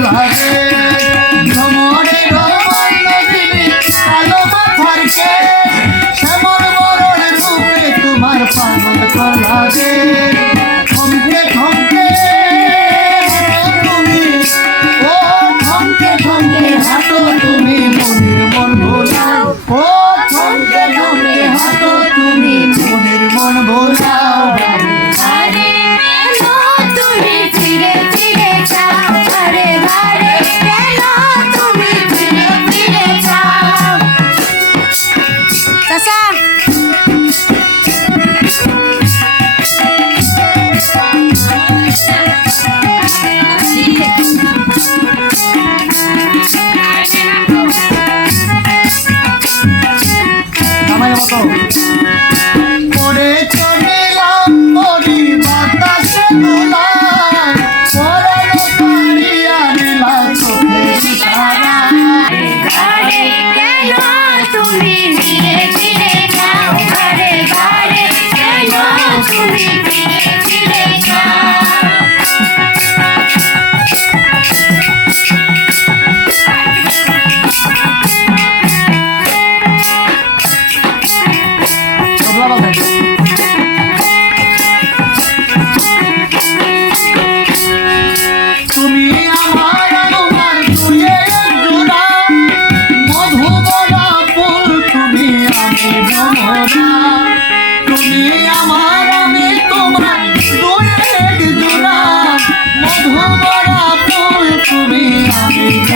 来。<Relax. S 2> <Yeah. S 1> yeah. pasar. Vamos, vamos, vamos.